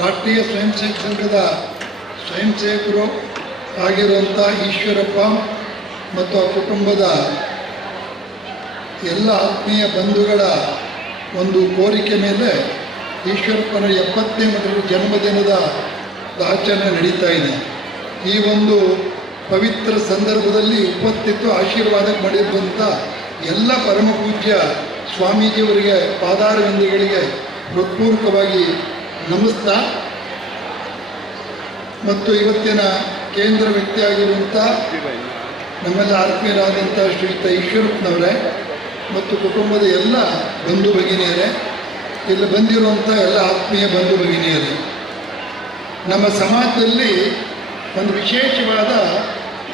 ರಾಷ್ಟ್ರೀಯ ಸ್ವಯಂ ಸೇವಕ ಸಂಘದ ಸ್ವಯಂ ಸೇವಕರು ಆಗಿರುವಂಥ ಈಶ್ವರಪ್ಪ ಮತ್ತು ಆ ಕುಟುಂಬದ ಎಲ್ಲ ಆತ್ಮೀಯ ಬಂಧುಗಳ ಒಂದು ಕೋರಿಕೆ ಮೇಲೆ ಈಶ್ವರಪ್ಪನ 70ನೇ ಜನ್ಮದಿನದ ಆಚರಣೆ ನಡೀತಾ ಇದೆ. ಈ ಒಂದು ಪವಿತ್ರ ಸಂದರ್ಭದಲ್ಲಿ ಉಪಸ್ಥಿತ ಆಶೀರ್ವಾದ ಮಾಡಿರುವಂಥ ಎಲ್ಲ ಪರಮ ಪೂಜ್ಯ ಸ್ವಾಮೀಜಿಯವರಿಗೆ ಪಾದಾರವಿಂದಗಳಿಗೆ ಹೃತ್ಪೂರ್ವಕವಾಗಿ ನಮಸ್ತಾ ಮತ್ತು ಇವತ್ತಿನ ಕೇಂದ್ರ ವ್ಯಕ್ತಿಯಾಗಿರುವಂಥ ನಮ್ಮೆಲ್ಲ ಆತ್ಮೀಯರಾದಂಥ ಶ್ರೀಯುತ ಈಶ್ವರಪ್ಪನವರೇ ಮತ್ತು ಕುಟುಂಬದ ಎಲ್ಲ ಬಂಧು ಭಗಿನಿಯರೇ, ಇಲ್ಲಿ ಬಂದಿರುವಂಥ ಎಲ್ಲ ಆತ್ಮೀಯ ಬಂಧು ಭಗಿನಿಯರೇ, ನಮ್ಮ ಸಮಾಜದಲ್ಲಿ ಒಂದು ವಿಶೇಷವಾದ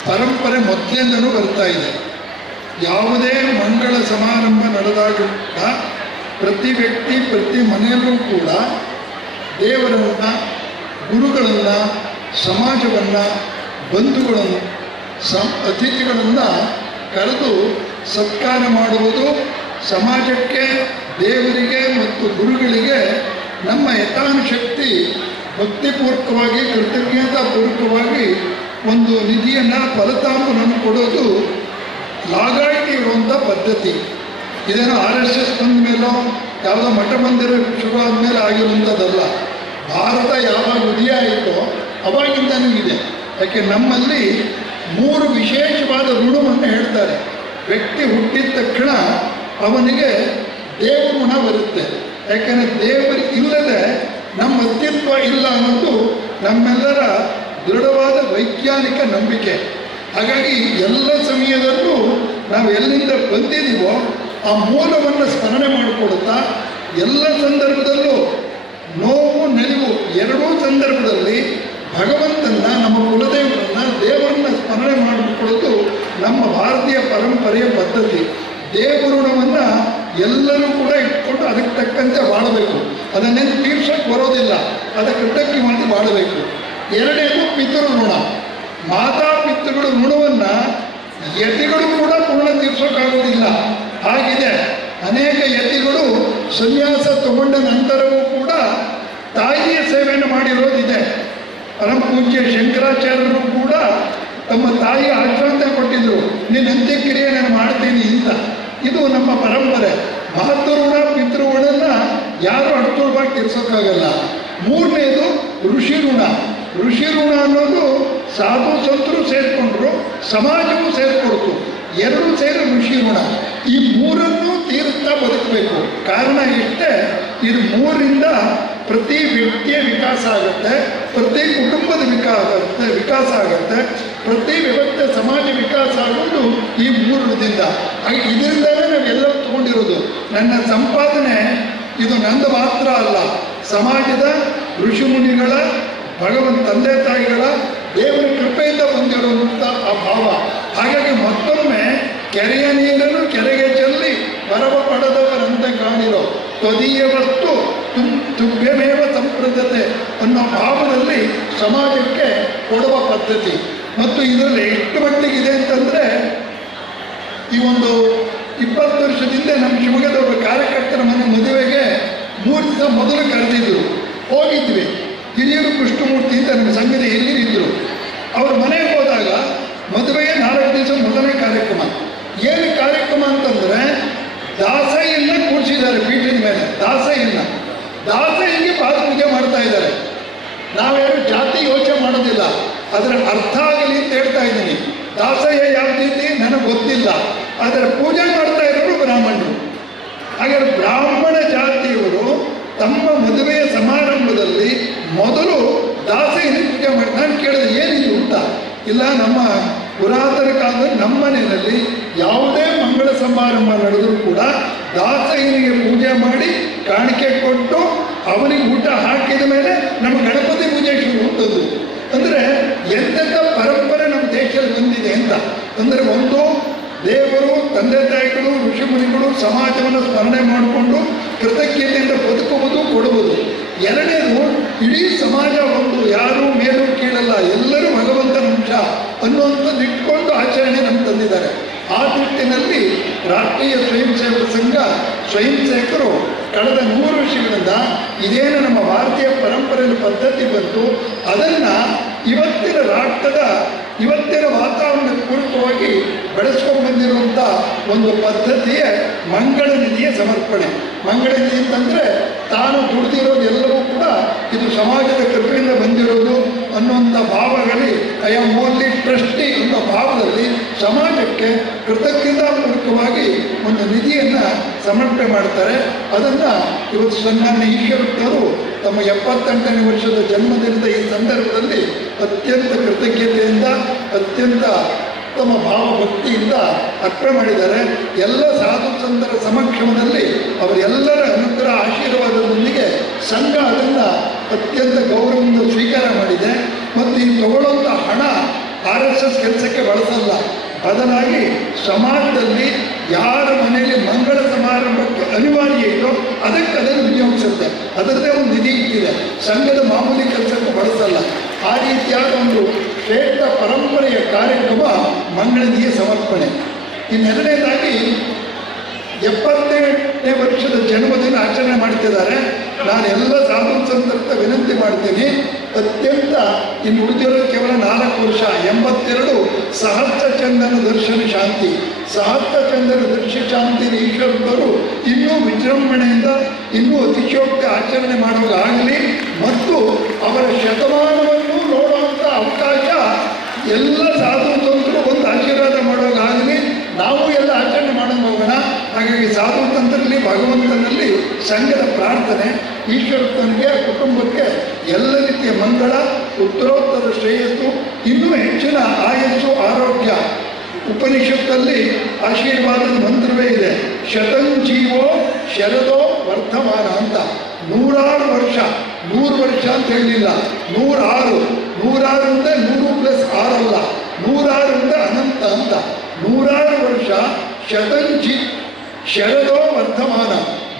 ಪರಂಪರೆ ಮೊದಲಿಂದನೂ ಬರ್ತಾ ಇದೆ. ಯಾವುದೇ ಮಂಗಳ ಸಮಾರಂಭ ನಡೆದಾಗಲೂ ಕೂಡ ಪ್ರತಿ ವ್ಯಕ್ತಿ ಪ್ರತಿ ಮನೆಯಲ್ಲೂ ಕೂಡ ದೇವರನ್ನು, ಗುರುಗಳನ್ನು, ಸಮಾಜವನ್ನು, ಬಂಧುಗಳನ್ನು, ಅತಿಥಿಗಳನ್ನು ಕರೆದು ಸತ್ಕಾರ ಮಾಡುವುದು ಸಮಾಜಕ್ಕೆ, ದೇವರಿಗೆ ಮತ್ತು ಗುರುಗಳಿಗೆ ನಮ್ಮ ಯಥಾನುಶಕ್ತಿ ಭಕ್ತಿಪೂರ್ವಕವಾಗಿ ಕೃತಜ್ಞತಾಪೂರ್ವಕವಾಗಿ ಒಂದು ನಿಧಿಯನ್ನು, ಫಲತಾಂಬವನ್ನು ಕೊಡೋದು ಲಾಗಾಯಿತಿ ಇರುವಂಥ ಪದ್ಧತಿ. ಇದನ್ನು RSS ಬಂದ ಮೇಲೋ ಯಾವುದೋ ಮಠ ಮಂದಿರ ಶುರುವಾದ ಮೇಲೆ ಆಗಿರುವಂಥದ್ದಲ್ಲ. ಭಾರತ ಯಾವಾಗ ಉದಯ ಆಯಿತೋ ಅವಾಗಿಂದನೂ ಇದೆ. ಯಾಕೆ ನಮ್ಮಲ್ಲಿ 3 ವಿಶೇಷವಾದ ಋಣವನ್ನು ಹೇಳ್ತಾರೆ. ವ್ಯಕ್ತಿ ಹುಟ್ಟಿದ ತಕ್ಷಣ ಅವನಿಗೆ ದೇವರ ಋಣ ಬರುತ್ತೆ. ಯಾಕೆಂದರೆ ದೇವರು ಇಲ್ಲದೆ ನಮ್ಮ ಅಸ್ತಿತ್ವ ಇಲ್ಲ ಅನ್ನೋದು ನಮ್ಮೆಲ್ಲರ ದೃಢವಾದ ವೈಜ್ಞಾನಿಕ ನಂಬಿಕೆ. ಹಾಗಾಗಿ ಎಲ್ಲ ಸಮಯದಲ್ಲೂ ನಾವು ಎಲ್ಲಿಂದ ಬಂದಿದ್ದೀವೋ ಆ ಮೂಲವನ್ನು ಸ್ಮರಣೆ ಮಾಡಿಕೊಡುತ್ತಾ ಎಲ್ಲ ಸಂದರ್ಭದಲ್ಲೂ ನೋವು ನಲಿವು ಎರಡೂ ಸಂದರ್ಭದಲ್ಲಿ ಭಗವಂತನ, ನಮ್ಮ ಕುಲದೇವರನ್ನ, ದೇವರನ್ನ ಸ್ಮರಣೆ ಮಾಡಿಕೊಳ್ಳೋದು ನಮ್ಮ ಭಾರತೀಯ ಪರಂಪರೆಯ ಪದ್ಧತಿ. ದೇವಋಣವನ್ನು ಎಲ್ಲರೂ ಕೂಡ ಇಟ್ಕೊಂಡು ಅದಕ್ಕೆ ತಕ್ಕಂತೆ ಬಾಳಬೇಕು. ಅದನ್ನೇನು ತೀರ್ಸಕ್ಕೆ ಬರೋದಿಲ್ಲ, ಅದಕ್ಕೆ ಕೃತಜ್ಞ ಮಾಡಿ ಬಾಳಬೇಕು. ಎರಡನೇದು ಪಿತೃಋಣ. ಮಾತಾ ಪಿತೃಗಳ ಋಣವನ್ನು ಯತಿಗಳು ಕೂಡ ಪೂರ್ಣ ತೀರ್ಸೋಕ್ಕಾಗೋದಿಲ್ಲ. ಹಾಗಿದೆ ಅನೇಕ ಯತಿಗಳು ಸನ್ಯಾಸ ತಗೊಂಡ ನಂತರವೂ ಕೂಡ ತಾಯಿಯ ಸೇವೆಯನ್ನು ಮಾಡಿರೋದಿದೆ. ಪರಮ ಪೂಜ್ಯ ಶಂಕರಾಚಾರ್ಯರು ಕೂಡ ತಮ್ಮ ತಾಯಿಯ ಆಶ್ವಾಸನೆ ಕೊಟ್ಟಿದ್ದರು, ನಿನ್ನ ಅಂತ್ಯಕ್ರಿಯೆ ನಾನು ಮಾಡ್ತೀನಿ ಅಂತ. ಇದು ನಮ್ಮ ಪರಂಪರೆ. ಮಾತೃಋಣ ಪಿತೃಋಣನ ಯಾರು ಅಡ್ತುರ್ಬಾಗಿ ತೀರ್ಸೋಕ್ಕಾಗಲ್ಲ. ಮೂರನೇದು ಋಷಿ ಋಣ. ಋಷಿ ಋಣ ಅನ್ನೋದು ಸಾಧು ಸಂತರು ಸೇರಿಕೊಂಡ್ರು, ಸಮಾಜವೂ ಸೇರಿಕೊಡ್ತು, ಎರಡೂ ಸೇರಿ ಋಷಿ ಋಣ. ಈ ಮೂರನ್ನು ತೀರುತ್ತಾ ಬದುಕಬೇಕು. ಕಾರಣ ಇಷ್ಟೇ, ಇದು 3ರಿಂದ ಪ್ರತಿ ವ್ಯಕ್ತಿಯ ವಿಕಾಸ ಆಗುತ್ತೆ, ಪ್ರತಿ ಕುಟುಂಬದ ವಿಕಾಸ ಆಗುತ್ತೆ, ಪ್ರತಿ ವ್ಯವಸ್ಥೆ ಸಮಾಜ ವಿಕಾಸ ಆಗೋದು ಈ 3ರಿಂದ. ಹಾಗೆ ಇದರಿಂದಲೇ ನಾವೆಲ್ಲ ತಗೊಂಡಿರೋದು. ನನ್ನ ಸಂಪಾದನೆ ಇದು ನಂದು ಮಾತ್ರ ಅಲ್ಲ, ಸಮಾಜದ ಋಷಿಮುನಿಗಳ, ಭಗವಂತ ತಂದೆ ತಾಯಿಗಳ, ದೇವರ ಕೃಪೆಯಿಂದ ಬಂದಿರುವಂಥ ಆ ಭಾವ. ಹಾಗಾಗಿ ಮತ್ತೊಮ್ಮೆ ಕೆರೆಯ ನೀರನ್ನು ಕೆರೆಗೆ ಚೆಲ್ಲಿ ವರವ ಪಡೆದವರಂತೆ ಕಾಣಿರೋ ತ್ವದೀಯ ವಸ್ತು ತುಭ್ಯಮೇವ ಸಂಪ್ರದತೆ ಅನ್ನೋ ಭಾವದಲ್ಲಿ ಸಮಾಜಕ್ಕೆ ಕೊಡುವ ಪದ್ಧತಿ. ಮತ್ತು ಇದರಲ್ಲಿ ಎಷ್ಟು ಮಟ್ಟಿಗಿದೆ ಅಂತಂದರೆ, ಈ ಒಂದು 20 ವರ್ಷದಿಂದ ನಮ್ಮ ಶಿವಮೊಗ್ಗದ ಒಬ್ಬ ಕಾರ್ಯಕರ್ತರ ಮನೆ ಮದುವೆಗೆ 3 ದಿವಸ ಮೊದಲು ಕರೆದಿದ್ದರು. ಹೋಗಿದ್ವಿ. ಹಿರಿಯರು ಕೃಷ್ಣಮೂರ್ತಿ ಅಂತ ನಮ್ಮ ಸಂಘದ ಹಿರಿಯರಿದ್ದರು. ಅವ್ರ ಮನೆಗೆ ಹೋದಾಗ ಮದುವೆಗೆ 4 ದಿವಸ ಮೊದಲನೇ ಕಾರ್ಯಕ್ರಮ. ಏನು ಕಾರ್ಯಕ್ರಮ ಅಂತಂದರೆ, ದಾಸಯ್ಯನ್ನ ಕೂರಿಸಿದ್ದಾರೆ ಪೀಠದ ಮೇಲೆ. ದಾಸಯ್ಯನಿಗೆ ಪಾದ ಪೂಜೆ ಮಾಡ್ತಾ ಇದ್ದಾರೆ. ನಾವ್ಯಾರು ಜಾತಿ ಯೋಚನೆ ಮಾಡೋದಿಲ್ಲ, ಅದರ ಅರ್ಥ ಆಗಲಿ ಅಂತ ಹೇಳ್ತಾ ಇದ್ದೀನಿ. ದಾಸಯ್ಯ ಯಾವ ರೀತಿ ನನಗೆ ಗೊತ್ತಿಲ್ಲ, ಅದರ ಪೂಜೆ ಮಾಡ್ತಾ ಇರೋರು ಬ್ರಾಹ್ಮಣರು. ಹಾಗಾದ್ರೆ ಬ್ರಾಹ್ಮಣ ಜಾತಿಯವರು ತಮ್ಮ ಮದುವೆಯ ಸಮಾರಂಭದಲ್ಲಿ ಮೊದಲು ದಾಸಯ್ಯನಿಗೆ ಪೂಜೆ ಮಾಡಿ. ನಾನು ಕೇಳಿದೆ, ಏನಿದು ಅಂತ. ಇಲ್ಲ, ನಮ್ಮ ಪುರಾತನ ಕಾಲದಲ್ಲಿ ನಮ್ಮ ಮನೆಯಲ್ಲಿ ಯಾವುದೇ ಮಂಗಳ ಸಮಾರಂಭ ನಡೆದರೂ ಕೂಡ ದಾಸಯ್ಯನಿಗೆ ಪೂಜೆ ಮಾಡಿ ಕಾಣಿಕೆ ಕೊಟ್ಟು ಅವನಿಗೆ ಊಟ ಹಾಕಿದ ಮೇಲೆ ನಮ್ಮ ಗಣಪತಿ ಪೂಜೆ ಶುರು ಹುಟ್ಟೋದು. ಅಂದರೆ ಎಂತೆಂಥ ಪರಂಪರೆ ನಮ್ಮ ದೇಶದಲ್ಲಿ ಬಂದಿದೆ ಅಂತ. ಅಂದರೆ ಒಂದು, ದೇವರು, ತಂದೆ ತಾಯಿಗಳು, ಋಷಿಮುನಿಗಳು ಸಮಾಜವನ್ನು ಸ್ಮರಣೆ ಮಾಡಿಕೊಂಡು ಕೃತಜ್ಞತೆಯಿಂದ ಬದುಕುವುದು, ಕೊಡುವುದು. ಎರಡನೇದು, ಇಡೀ ಸಮಾಜ ಒಂದು, ಯಾರೂ ಮೇಲೂ ಕೀಳಲ್ಲ, ಎಲ್ಲರೂ ಭಗವಂತನ ಅಂಶ ಅನ್ನುವಂಥದ್ದು ಇಟ್ಕೊಂಡು ಆಚರಣೆ ನಮ್ಗೆ ತಂದಿದ್ದಾರೆ. ಆ ನಿಟ್ಟಿನಲ್ಲಿ ರಾಷ್ಟ್ರೀಯ ಸ್ವಯಂ ಸೇವಕ ಸಂಘ ಸ್ವಯಂ ಸೇವಕರು ಕಳೆದ 100 ವರ್ಷಗಳಿಂದ ಇದೇನು ನಮ್ಮ ಭಾರತೀಯ ಪರಂಪರೆಯಲ್ಲಿ ಪದ್ಧತಿ ಬಂತು. ಅದನ್ನು ಇವತ್ತಿನ ರಾಷ್ಟ್ರದ ಇವತ್ತಿನ ವಾತಾವರಣಕ್ಕೆ ಪೂರಕವಾಗಿ ಬೆಳೆಸ್ಕೊಂಡು ಬಂದಿರುವಂಥ ಒಂದು ಪದ್ಧತಿಯೇ ಮಂಗಳ ನಿಧಿಯ ಸಮರ್ಪಣೆ. ಮಂಗಳ ನಿಧಿ ಅಂತಂದರೆ ತಾನು ದುಡಿದಿರೋದು ಎಲ್ಲವೂ ಕೂಡ ಇದು ಸಮಾಜದ ಕೃಪೆಯಿಂದ ಬಂದಿರೋದು ಅನ್ನುವಂಥ ಭಾವಗಳಲ್ಲಿ ಐ ಆಮ್ ಓನ್ಲಿ ಟ್ರಸ್ಟಿ ಅನ್ನೋ ಭಾವದಲ್ಲಿ ಸಮಾಜಕ್ಕೆ ಕೃತಜ್ಞತಾಪೂರ್ವಕವಾಗಿ ಒಂದು ನಿಧಿಯನ್ನು ಸಮರ್ಪಣೆ ಮಾಡ್ತಾರೆ. ಅದನ್ನು ಇವತ್ತು ಸನ್ಮಾನ್ಯ ಈಶ್ವರಪ್ಪನವರು ತಮ್ಮ 78ನೇ ವರ್ಷದ ಜನ್ಮದಿನದ ಈ ಸಂದರ್ಭದಲ್ಲಿ ಅತ್ಯಂತ ಕೃತಜ್ಞತೆಯಿಂದ ಅತ್ಯಂತ ಉತ್ತಮ ಭಾವಭಕ್ತಿಯಿಂದ ಅರ್ಪಣೆ ಮಾಡಿದ್ದಾರೆ. ಎಲ್ಲ ಸಾಧು ಸಂತರ ಸಮಕ್ಷಮದಲ್ಲಿ ಅವರೆಲ್ಲರ ಅನುಗ್ರಹ ಆಶೀರ್ವಾದದೊಂದಿಗೆ ಸಂಘ ಅದನ್ನು ಅತ್ಯಂತ ಗೌರವದಿಂದ ಸ್ವೀಕಾರ ಮಾಡಿದೆ. ಮತ್ತು ಈ ತಗೊಳ್ಳುವಂಥ ಹಣ RSS ಕೆಲಸಕ್ಕೆ ಬಳಸಲ್ಲ, ಬದಲಾಗಿ ಸಮಾಜದಲ್ಲಿ ಯಾರ ಮನೆಯಲ್ಲಿ ಮಂಗಳ ಸಮಾರಂಭಕ್ಕೆ ಅನಿವಾರ್ಯ ಇದೋ ಅದಕ್ಕೆ ಅದನ್ನು ವಿನಿಯೋಗಿಸುತ್ತೆ. ಅದರದ್ದೇ ಒಂದು ನಿಧಿ ಇಟ್ಟಿದೆ, ಸಂಘದ ಮಾಮೂಲಿ ಕೆಲಸಕ್ಕೆ ಬಳಸಲ್ಲ. ಆ ರೀತಿಯಾದ ಒಂದು ಶ್ರೇಷ್ಠ ಪರಂಪರೆಯ ಕಾರ್ಯಕ್ರಮ ಮಂಗಳ ನಿಧಿಯ ಸಮರ್ಪಣೆ. ಇನ್ನೆರಡನೇದಾಗಿ 70ನೇ ವರ್ಷದ ಜನ್ಮದಿನ ಆಚರಣೆ ಮಾಡ್ತಿದ್ದಾರೆ. ನಾನು ಎಲ್ಲ ಸಾಧು ಸಂತರ ವಿನಂತಿ ಮಾಡ್ತೀನಿ, ಅತ್ಯಂತ ಇನ್ನು ಉಳಿದಿರೋದು ಕೇವಲ 4 ವರ್ಷ. 82 ಸಹಸ್ರ ಚಂದನ ದರ್ಶನ ಶಾಂತಿ, ಸಹಸ್ರ ಚಂದನ ದರ್ಶನ ಶಾಂತಿ ಈಶ್ವರಪ್ಪರು ಇನ್ನೂ ವಿಜೃಂಭಣೆಯಿಂದ ಇನ್ನೂ ಅತಿಶಯೋಕ್ತಿ ಆಚರಣೆ ಮಾಡುವಾಗಲಿ ಮತ್ತು ಅವರ ಶತಮಾನವನ್ನು ನೋಡುವಂಥ ಅವಕಾಶ ಎಲ್ಲ ಸಾಧು ಸಂತರು ಒಂದು ಆಶೀರ್ವಾದ ಮಾಡುವಾಗಲಿ ನಾವು ಎಲ್ಲ ಆಚರಣೆ ಮಾಡೋದು ಹೋಗೋಣ. ಹಾಗಾಗಿ ಸಾಧು ತಂತ್ರದಲ್ಲಿ ಭಗವಂತನಲ್ಲಿ ಸಂಘದ ಪ್ರಾರ್ಥನೆ ಈಶ್ವರಪ್ಪನಿಗೆ ಕುಟುಂಬಕ್ಕೆ ಎಲ್ಲ ರೀತಿಯ ಮಂಗಳ, ಉತ್ತರೋತ್ತರ ಶ್ರೇಯಸ್ಸು, ಇನ್ನೂ ಹೆಚ್ಚಿನ ಆಯಸ್ಸು, ಆರೋಗ್ಯ. ಉಪನಿಷತ್ತಲ್ಲಿ ಆಶೀರ್ವಾದದ ಮಂತ್ರವೇ ಇದೆ, ಶತಂಜೀವೋ ಶರದೋ ವರ್ಧಮಾನ ಅಂತ. 106 ವರ್ಷ, 100 ವರ್ಷ ಅಂತ ಹೇಳಿಲ್ಲ, 106. 106 ಅಂದರೆ 100 + 6 ಅಲ್ಲ, 106 ಅಂದರೆ ಅನಂತ ಅಂತ. 106 ವರ್ಷ ಶರದೋ ವರ್ಧಮಾನ,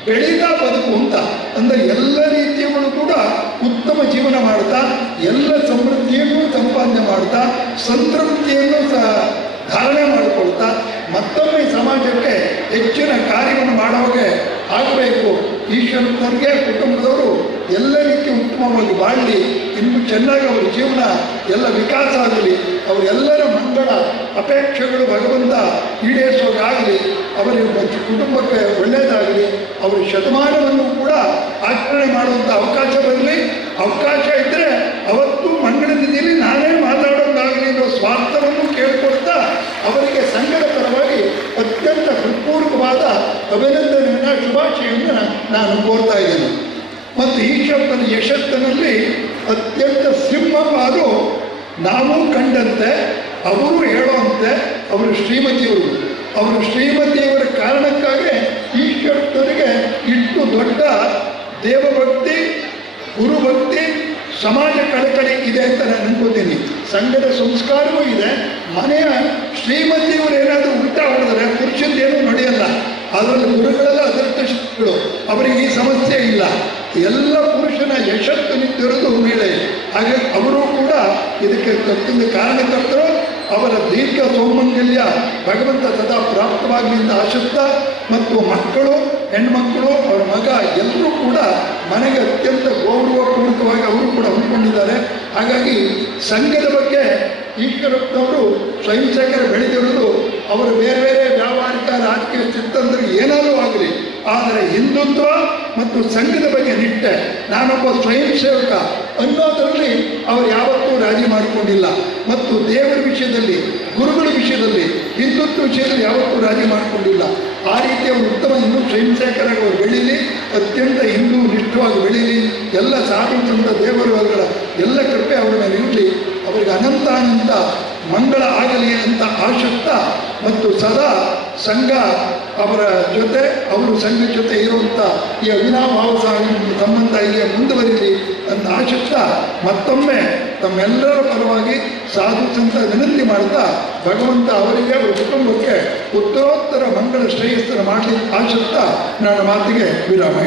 ಬೆಳೀತಾ ಬದುಕು ಅಂತ. ಅಂದರೆ ಎಲ್ಲ ರೀತಿಯವರು ಕೂಡ ಉತ್ತಮ ಜೀವನ ಮಾಡ್ತಾ ಎಲ್ಲ ಸಮೃದ್ಧಿಯನ್ನು ಸಂಪಾದನೆ ಮಾಡ್ತಾ ಸಂತೃಪ್ತಿಯನ್ನು ಧಾರಣೆ ಮಾಡಿಕೊಳ್ತಾ ಮತ್ತೊಮ್ಮೆ ಸಮಾಜಕ್ಕೆ ಹೆಚ್ಚಿನ ಕಾರ್ಯವನ್ನು ಮಾಡೋಗೆ ಆಗಬೇಕು. ಈಶ್ವರಪ್ಪನವ್ರಿಗೆ ಕುಟುಂಬದವರು ಎಲ್ಲ ರೀತಿ ಉತ್ತಮವಾಗಿ ಬಾಳಲಿ, ಇನ್ನೂ ಚೆನ್ನಾಗಿ ಅವರ ಜೀವನ ಎಲ್ಲ ವಿಕಾಸ ಆಗಲಿ, ಅವರೆಲ್ಲರ ಮಂಗಳ ಅಪೇಕ್ಷೆಗಳು ಭಗವಂತ ಈಡೇರಿಸೋದಾಗಲಿ, ಅವರ ಕುಟುಂಬಕ್ಕೆ ಒಳ್ಳೆಯದಾಗಲಿ, ಅವರ ಶತಮಾನವನ್ನು ಕೂಡ ಆಚರಣೆ ಮಾಡುವಂಥ ಅವಕಾಶ ಬರಲಿ. ಅವಕಾಶ ಇದ್ದರೆ ಅವತ್ತು ಮಂಗಳ ನಿಧಿಯಲ್ಲಿ ನಾನೇ ಮಾತಾಡೋದಾಗಲಿ ಅನ್ನೋ ಸ್ವಾರ್ಥವನ್ನು ಕೇಳಿಕೊಡ್ತಾ ಅವರಿಗೆ ಸಂಘದ ಪರವಾಗಿ ಅತ್ಯಂತ ಹೃತ್ಪೂರ್ವಕವಾದ ಅಭಿನಂದನೆಯನ್ನು, ಶುಭಾಶಯವನ್ನು ನಾನು ಕೋರ್ತಾ ಇದ್ದೇನೆ. ಮತ್ತು ಈಶ್ವರನ ಯಶಸ್ಸಿನಲ್ಲಿ ಅತ್ಯಂತ ಸಿಂಹವಾದು ನಾವು ಕಂಡಂತೆ ಅವರು ಹೇಳುವಂತೆ ಅವರು ಶ್ರೀಮತಿಯವರ ಕಾರಣಕ್ಕಾಗಿ ಈಶ್ವರನಿಗೆ ಇಷ್ಟು ದೊಡ್ಡ ದೇವಭಕ್ತಿ, ಗುರುಭಕ್ತಿ, ಸಮಾಜ ಕಳಕಳಿ ಇದೆ ಅಂತ ನಾನು ಅನ್ಕೋತೀನಿ. ಸಂಘದ ಸಂಸ್ಕಾರವೂ ಇದೆ. ಮನೆಯ ಶ್ರೀಮತಿಯವರು ಏನಾದರೂ ಉಲ್ಟಾ ಹೊಡೆದರೆ ಪುರುಷದ್ದೇನೂ ನಡೆಯಲ್ಲ. ಅದರಲ್ಲಿ ಗುರುಗಳೆಲ್ಲ ಅದೃಷ್ಟಗಳು, ಅವರಿಗೆ ಈ ಸಮಸ್ಯೆ ಇಲ್ಲ. ಎಲ್ಲ ಪುರುಷನ ಯಶಸ್ಸು ನಿಂತಿರೋದು ಮೇಲೆ. ಹಾಗೆ ಅವರು ಕೂಡ ಇದಕ್ಕೆ ಕಾರಣಕರ್ತರು. ಅವರ ದೀರ್ಘ ಸೌಮಂಗಲ್ಯ ಭಗವಂತ ಸದಾ ಪ್ರಾಪ್ತವಾಗಲಿ ಅಂತ ಆಶಿಸ್ತಾ, ಮತ್ತು ಮಕ್ಕಳು, ಹೆಣ್ಮಕ್ಕಳು, ಅವರ ಮಗ ಎಲ್ಲರೂ ಕೂಡ ಮನೆಗೆ ಅತ್ಯಂತ ಗೌರವಪೂರ್ವಕವಾಗಿ ಅವರು ಕೂಡ ಹೊಂದ್ಕೊಂಡಿದ್ದಾರೆ. ಹಾಗಾಗಿ ಸಂಘದ ಬಗ್ಗೆ ಈಶ್ವರಪ್ಪನವರು ಸ್ವಯಂ ಸೇವಕರು ಬೆಳೆದಿರೋದು ಅವರು ಬೇರೆ ಬೇರೆ ವ್ಯಾವಹಾರಿಕ ರಾಜಕೀಯ ಸಿದ್ಧಾಂತರು ಏನಾದರೂ ಆಗಲಿ, ಆದರೆ ಹಿಂದುತ್ವ ಮತ್ತು ಸಂಘದ ಬಗ್ಗೆ ನಿಷ್ಠೆ, ನಾನೊಬ್ಬ ಸ್ವಯಂ ಸೇವಕ ಅನ್ನೋದರಲ್ಲಿ ಅವರು ಯಾವತ್ತೂ ರಾಜಿ ಮಾಡಿಕೊಂಡಿಲ್ಲ. ಮತ್ತು ದೇವರ ವಿಷಯದಲ್ಲಿ, ಗುರುಗಳ ವಿಷಯದಲ್ಲಿ, ಹಿಂದುತ್ವ ವಿಷಯದಲ್ಲಿ ಯಾವತ್ತೂ ರಾಜಿ ಮಾಡಿಕೊಂಡಿಲ್ಲ. ಆ ರೀತಿ ಅವರು ಉತ್ತಮ ಹಿಂದೂ ಸ್ವಯಂ ಸೇವಕರಾಗಿ ಅವರು ಬೆಳೀಲಿ, ಅತ್ಯಂತ ಹಿಂದೂ ನಿಷ್ಠವಾಗಿ ಬೆಳೀಲಿ. ಎಲ್ಲ ಸಾಧುವಂಥ ದೇವರುಗಳ ಎಲ್ಲ ಕೃಪೆ ಅವರ ಮೇಲೆ ಇರಲಿ. ಅವರಿಗೆ ಅನಂತ ಮಂಗಳ ಆಗಲಿ ಅಂತ ಆಶಿಸ್ತಾ, ಮತ್ತು ಸದಾ ಸಂಘ ಅವರ ಜೊತೆ, ಅವರು ಸಂಘ ಜೊತೆ ಇರುವಂಥ ಈ ಅವಿನಾಭಾವ ಸಂಬಂಧ ಹೀಗೆ ಮುಂದುವರಿಲಿ ಅಂತ ಆಶಿಸ್ತಾ, ಮತ್ತೊಮ್ಮೆ ತಮ್ಮೆಲ್ಲರ ಪರವಾಗಿ ಸಾಧು ಸಂತ ವಿನಂತಿ ಮಾಡ್ತಾ ಭಗವಂತ ಅವರಿಗೆ, ಅವರ ಕುಟುಂಬಕ್ಕೆ ಉತ್ತರೋತ್ತರ ಮಂಗಳ ಶ್ರೇಯಸ್ಸನ್ನು ಮಾಡಲಿ ಆಶಿಸ್ತಾ ನನ್ನ ಮಾತಿಗೆ ವಿರಾಮ.